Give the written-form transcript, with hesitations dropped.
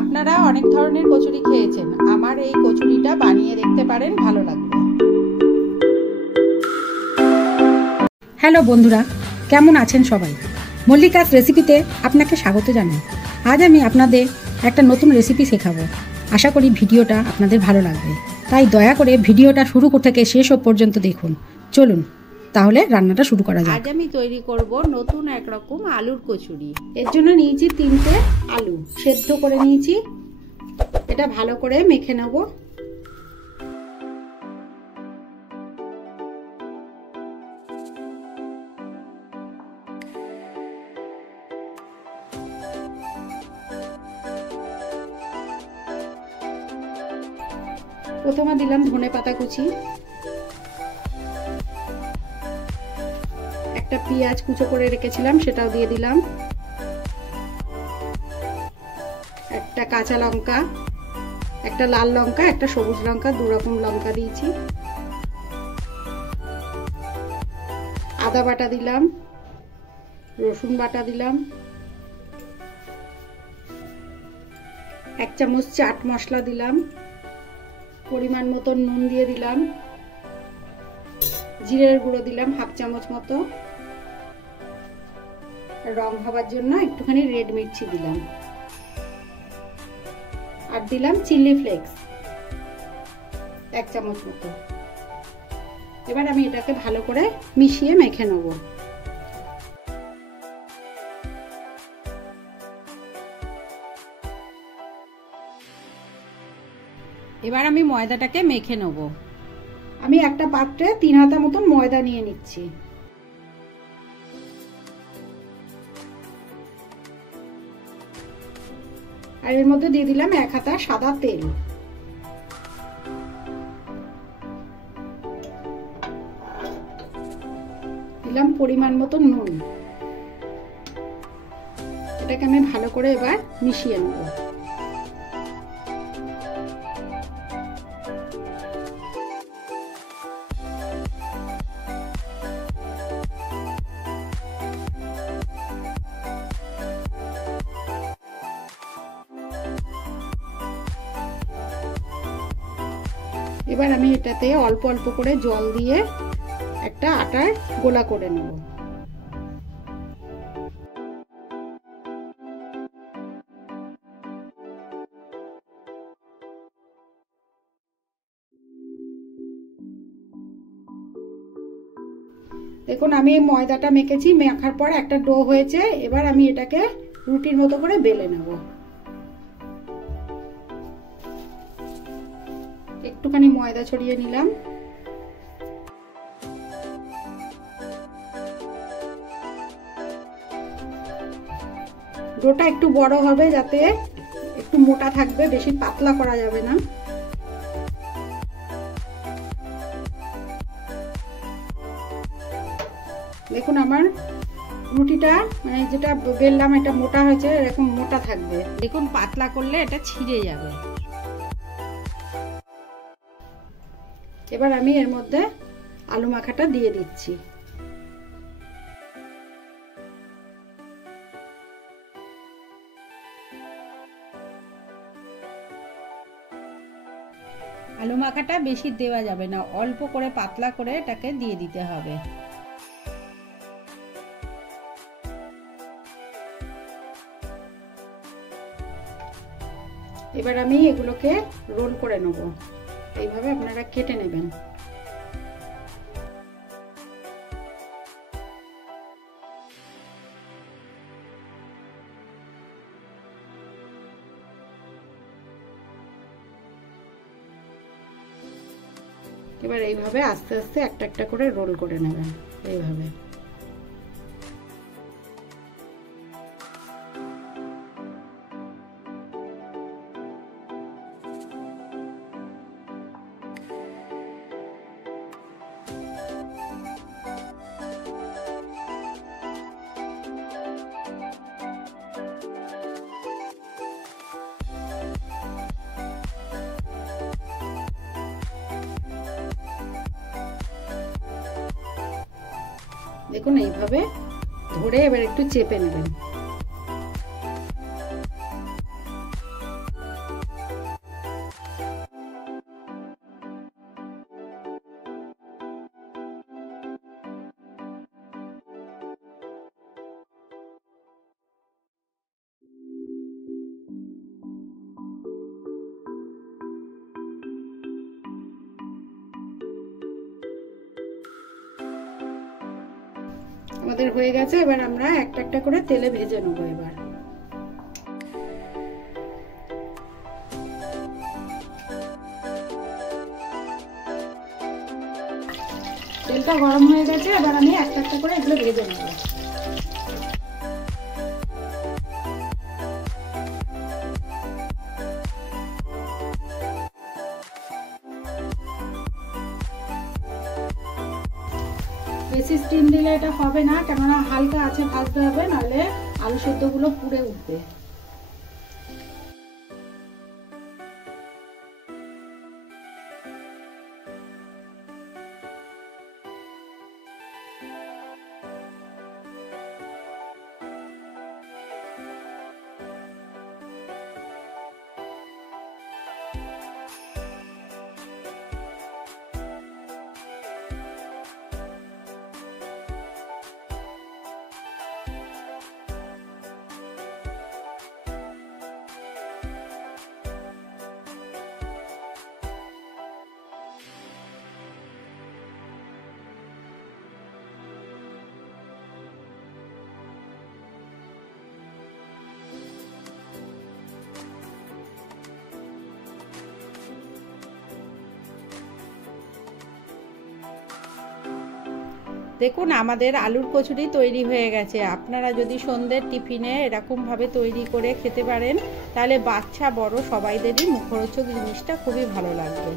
আপনারা অনেক ধরনের কচুরি খেয়েছেন, আমার এই কচুরিটা বানিয়ে দেখতে পারেন, ভালো লাগবে। হ্যালো বন্ধুরা, কেমন আছেন সবাই? মল্লিকাস রেসিপিতে আপনাকে স্বাগত জানাই। আজ আমি আপনাদের একটা নতুন রেসিপি শেখাবো। আশা করি ভিডিওটা আপনাদের ভালো লাগবে, তাই দয়া করে ভিডিওটা শুরু থেকে শেষ পর্যন্ত দেখুন। চলুন তাহলে রান্নাটা শুরু করা যাক। আজ আমি তৈরি করব নতুন একরকম আলুর কচুরি। এর জন্য নিয়েছি 3টে আলু, সেদ্ধ করে নিয়েছি। এটা ভালো করে মেখে নেব। প্রথমে দিলাম ধনে পাতা কুচি, একটা পেঁয়াজ কুচো করে রেখেছিলাম সেটাও দিয়ে দিলাম, একটা কাঁচা লঙ্কা, একটা লাল লঙ্কা, একটা সবুজ লঙ্কা, দু রকম লঙ্কা দিয়েছি। আদা বাটা দিলাম, রসুন বাটা দিলাম, 1 চামচ চাট মশলা দিলাম, পরিমাণ মতো নুন দিয়ে দিলাম, জিরের গুঁড়ো দিলাম 1/2 চামচ মতো, রং হবার জন্য একটুখানি রেড মির্চি দিলাম, আর দিলাম চিলি ফ্লেক্স 1 চামচ মতো। এবার আমি এটাকে ভালো করে মিশিয়ে মেখে নেব। এবার আমি ময়দাটাকে মেখে নেব। আমি একটা পাত্রে 3 হাতা মতন ময়দা নিয়ে নিচ্ছি। আর এর মধ্যে দিয়ে দিলাম 1 হাতা সাদা তেল। দিলাম পরিমাণ মতো নুন। এটাকে আমি ভালো করে এবার মিশিয়ে নেব। এবার আমি এটাতে অল্প অল্প করে জল দিয়ে একটা আটার গোলা করে নেব। দেখুন আমি এই ময়দাটা মেখেছি, মেখার পর একটা ডো হয়েছে। এবার আমি এটাকে রুটির মতো করে বেলে নেব। একটুখানি ময়দা ছড়িয়ে নিলাম। ডোটা একটু বড় হবে, যাতে একটু মোটা থাকবে, বেশি পাতলা করা যাবে না। দেখুন আমার রুটিটা মানে যেটা বেললাম এটা মোটা হয়েছে, এরকম মোটা থাকবে। দেখুন পাতলা করলে এটা ছিঁড়ে যাবে। এবার আমি এর মধ্যে আলু মাখাটা দিয়ে দিচ্ছি। আলু মাখাটা বেশি দেওয়া যাবে না, অল্প করে পাতলা করে এটাকে দিয়ে দিতে হবে। এবার আমি এগুলোকে রোল করে নেব। এইভাবে আপনারা কেটে নেবেন। এবার এইভাবে আস্তে আস্তে একটা একটা করে রোল করে নেবেন এইভাবে। দেখুন এইভাবে ধরে এবার একটু চেপে নেবেন। আমাদের হয়ে গেছে। এবার আমরা একটা একটা করে তেলে ভেজে নেবো। এবার তেলটা গরম হয়ে গেছে, এবার আমি একটা একটা করে এগুলো ভেজে নেবো। বেশি স্টিম দিলে এটা হবে না, কেননা হালকা আছে ভাজতে হবে, নাহলে আলু সেদ্ধগুলো পুড়ে উঠবে। দেখুন আমাদের আলুর কচুরি তৈরি হয়ে গেছে। আপনারা যদি সন্ধ্যের টিফিনে এরকমভাবে তৈরি করে খেতে পারেন, তাহলে বাচ্চা বড় সবাইদেরই মুখরোচক জিনিসটা খুবই ভালো লাগবে।